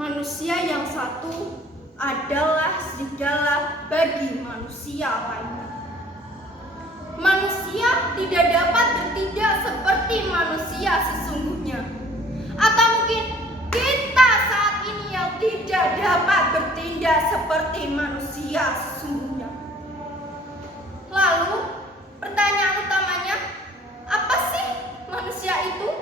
manusia yang satu adalah serigala bagi manusia lainnya. Manusia tidak dapat bertindak seperti manusia sesungguhnya. Atau mungkin kita saat ini yang tidak dapat bertindak seperti manusia sesungguhnya. Lalu, pertanyaan utamanya, apa sih manusia itu?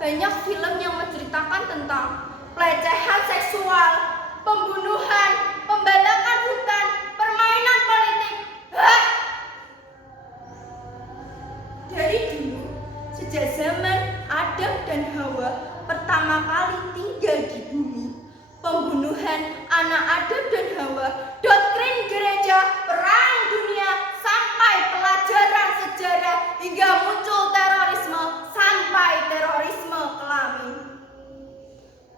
Banyak film yang menceritakan tentang pelecehan seksual, pembunuhan, pembalakan hutan, permainan politik. Dari dulu, sejak zaman Adam dan Hawa pertama kali tinggal di bumi, pembunuhan anak Adam dan Hawa, doktrin gereja, perang dunia, sampai pelajaran sejarah hingga muncul terorisme, sampai terorisme kelamin.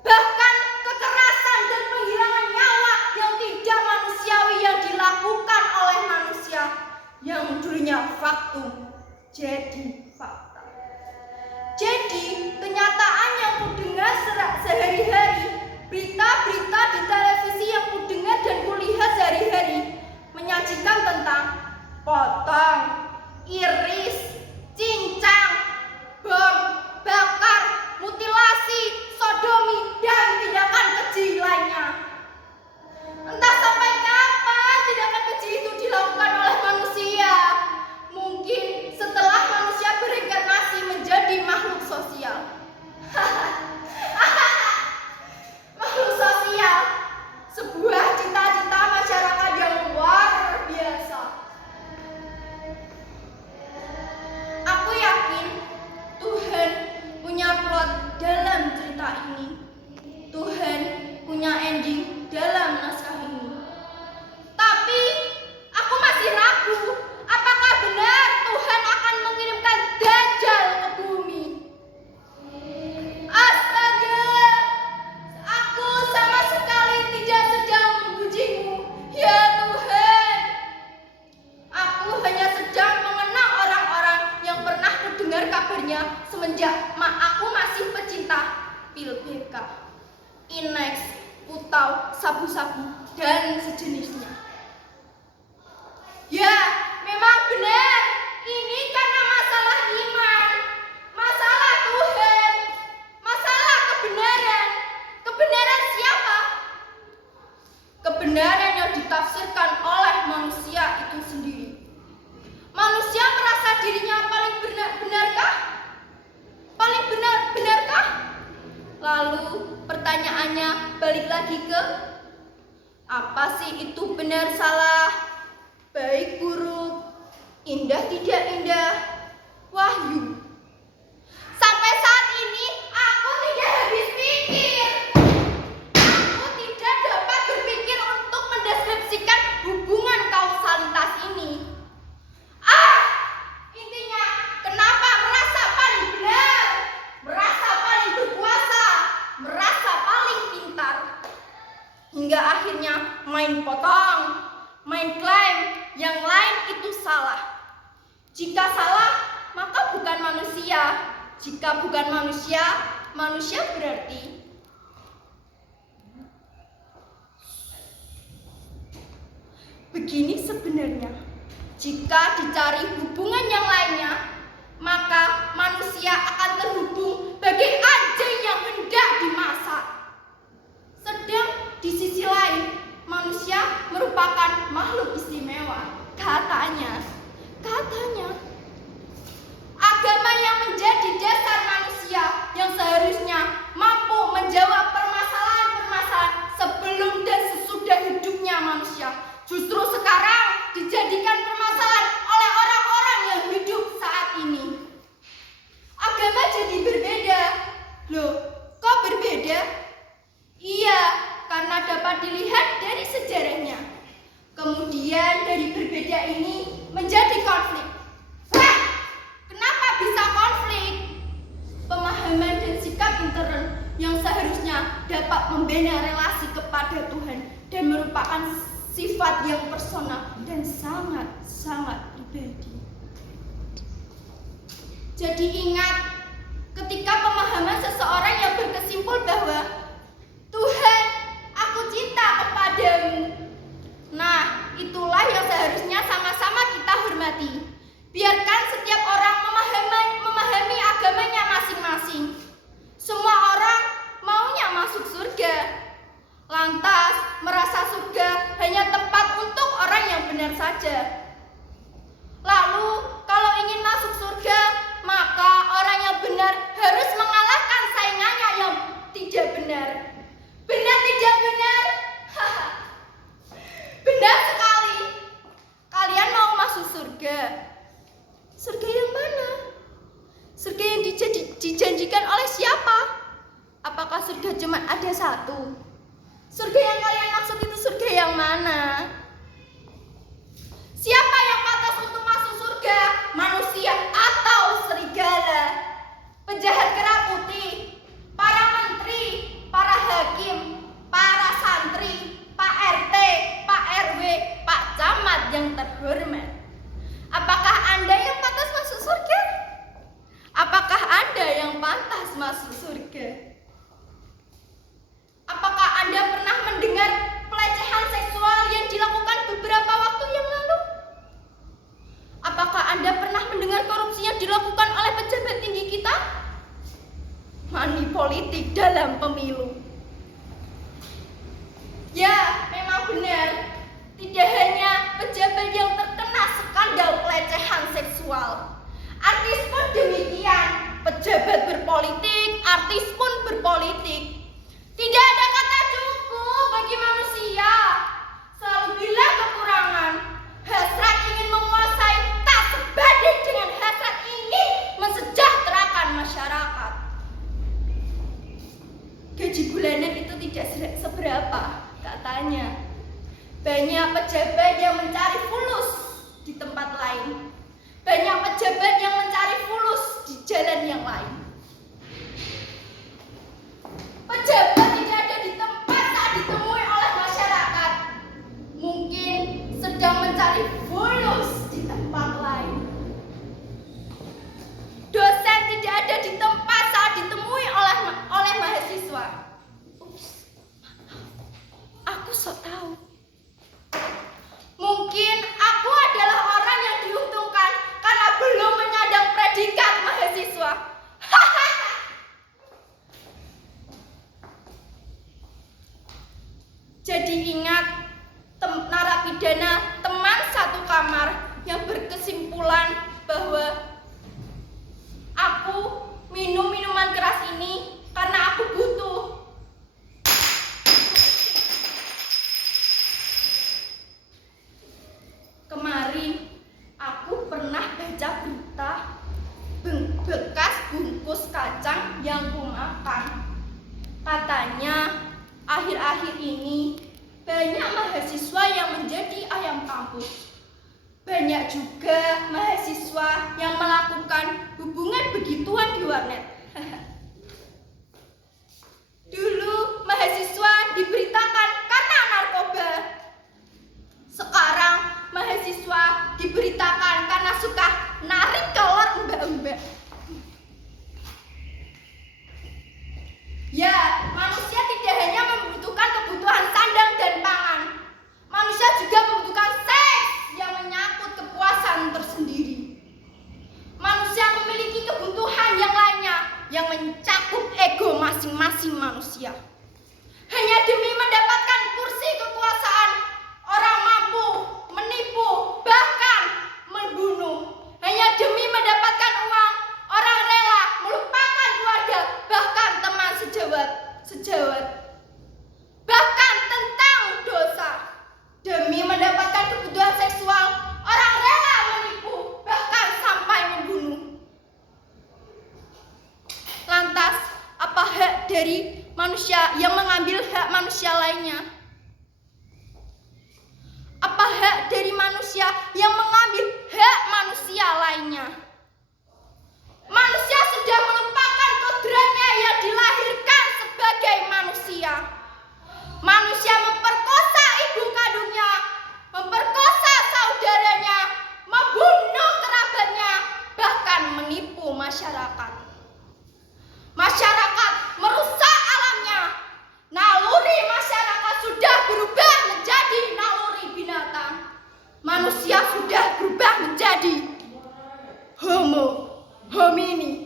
Bahkan kekerasan dan penghilangan nyawa yang tidak manusiawi yang dilakukan oleh manusia yang dulunya faktum jadi fakta. Jadi kenyataan yang kudengar sehari-hari, berita-berita di televisi yang kudengar dan kulihat sehari-hari menyajikan tentang potong, iris, cincang, bom, bakar, mutilasi, sodomi, dan tindakan keji lainnya. Entah sampai kapan tindakan keji itu dilakukan oleh manusia. Mungkin setelah manusia bereinkarnasi menjadi makhluk sosial. Makhluk sosial, sebuah cita-cita masyarakat yang luar biasa. Aku yakin Tuhan punya plot dalam cerita ini. Tuhan punya ending dalam naskah ini. Tapi aku masih ragu, apakah benar Tuhan akan mengirimkan Dajjal ke bumi? Astaga, aku sama sekali tidak sedang memujimu, ya Tuhan. Aku hanya sedang mengenang orang-orang yang pernah kudengar kabarnya semenjak aku masih pecinta pil BK, Inex, Putau, sabu-sabu, dan sejenisnya. Ya, memang benar. Ini karena masalah iman, masalah Tuhan, masalah kebenaran. Kebenaran siapa? Kebenaran yang ditafsirkan oleh manusia itu sendiri. Manusia merasa dirinya paling benarkah? Paling benarkah? Lalu pertanyaannya balik lagi ke apa sih itu benar salah, baik buruk, indah tidak indah, wahyu. Sampai saat ini aku tidak habis pikir. Aku tidak dapat berpikir untuk mendeskripsikan hubungan kausalitas ini. Intinya, kenapa merasa paling benar, merasa paling berkuasa, merasa paling pintar, hingga akhirnya main potong, main klaim yang lain itu salah. Jika salah, maka bukan manusia. Jika bukan manusia, manusia berarti begini sebenarnya. Jika dicari hubungan yang lainnya, maka manusia akan terhubung bagai anjing yang hendak dimasak. Sedang di sisi lain, manusia merupakan makhluk istimewa. Katanya, agama yang menjadi dasar manusia yang seharusnya mampu menjawab permasalahan-permasalahan sebelum dan sesudah hidupnya manusia, justru sekarang dijadikan permasalahan oleh orang-orang yang hidup saat ini. Agama jadi berbeda. Loh, kok berbeda? Iya, karena dapat dilihat dari sejarahnya. Kemudian dari berbeda ini menjadi konflik. Kenapa bisa konflik? Pemahaman dan sikap intern yang seharusnya dapat membina relasi kepada Tuhan dan merupakan sifat yang personal dan sangat pribadi. Jadi ingat, ketika pemahaman seseorang yang berkesimpulan bahwa hati. Biarkan setiap orang memahami agamanya masing-masing. Semua orang maunya masuk surga. Lantas merasa surga hanya tempat untuk orang yang benar saja. Lalu kalau ingin masuk surga, maka orang yang benar harus mengalahkan saingannya yang tidak benar. Benar tidak benar? Benar sekali. Kalian mau masuk surga? Surga yang mana? Surga yang dijanjikan oleh siapa? Apakah surga cuma ada satu? Surga yang kalian maksud itu surga yang mana? Siapa yang pantas untuk masuk surga? Manusia atau serigala? Penjahat kera putih? Para menteri? Para hakim? Para santri? Pak RT? Pak RW? Pak camat yang terhormat? Apakah Anda yang pantas masuk surga? Apakah Anda yang pantas masuk surga? Apakah Anda pernah mendengar pelecehan seksual yang dilakukan beberapa waktu yang lalu? Apakah Anda pernah mendengar korupsi yang dilakukan oleh pejabat tinggi kita? Money politik dalam pemilu. Ya, memang benar. Tidak hanya pejabat yang terkena skandal pelecehan seksual. Artis pun demikian. Pejabat berpolitik, artis pun berpolitik. Tidak ada kata cukup bagi manusia. Selalu bilang kekurangan. Hasrat ingin menguasai tak sebanding dengan hasrat ingin mensejahterakan masyarakat. Gaji bulanan itu tidak seberapa, katanya. Banyak pejabat yang mencari fulus di tempat lain. Banyak pejabat yang mencari fulus di jalan yang lain. Pejabat tidak ada di tempat tak ditemui oleh masyarakat. Mungkin sedang mencari fulus di tempat lain. Dosen tidak ada di tempat saat ditemui oleh mahasiswa. Ups, aku sok tahu. Mungkin aku adalah orang yang diuntungkan karena belum menyandang predikat mahasiswa. Jadi ingat, narapidana teman satu kamar yang berkesimpulan bahwa aku minum minuman keras ini karena aku butuh. Kemarin aku pernah baca berita bekas bungkus kacang yang kumakan. Katanya akhir-akhir ini banyak mahasiswa yang menjadi ayam kampus. Banyak juga mahasiswa yang melakukan hubungan begituan di warnet. Dulu mahasiswa diberitakan karena narkoba. Sekarang mahasiswa diberitakan karena suka narik kolor mbak-mbak. Ya, manusia tidak hanya membutuhkan kebutuhan sandang dan pangan. Manusia juga membutuhkan seks yang menyangkut kepuasan tersendiri. Manusia memiliki kebutuhan yang lainnya yang mencakup ego masing-masing manusia. Hanya demi mendapatkan kursi kekuasaan, orang mampu menipu, bahkan membunuh. Hanya demi mendapatkan uang, orang rela melupakan keluarga, bahkan teman sejawat. Bahkan tentang dosa. Demi mendapatkan kebutuhan seksual, orang rela menipu, bahkan sampai membunuh. Lantas, apa hak dari manusia yang mengambil hak manusia lainnya? Apa hak dari manusia yang mengambil hak manusia lainnya? Manusia sudah melupakan kodratnya yang dilahirkan sebagai manusia. Manusia memperkosa ibu kandungnya, memperkosa saudaranya, membunuh kerabatnya, bahkan menipu masyarakat. Masyarakat merusak alamnya. Naluri masyarakat sudah berubah menjadi naluri binatang. Manusia sudah berubah menjadi bumi ini.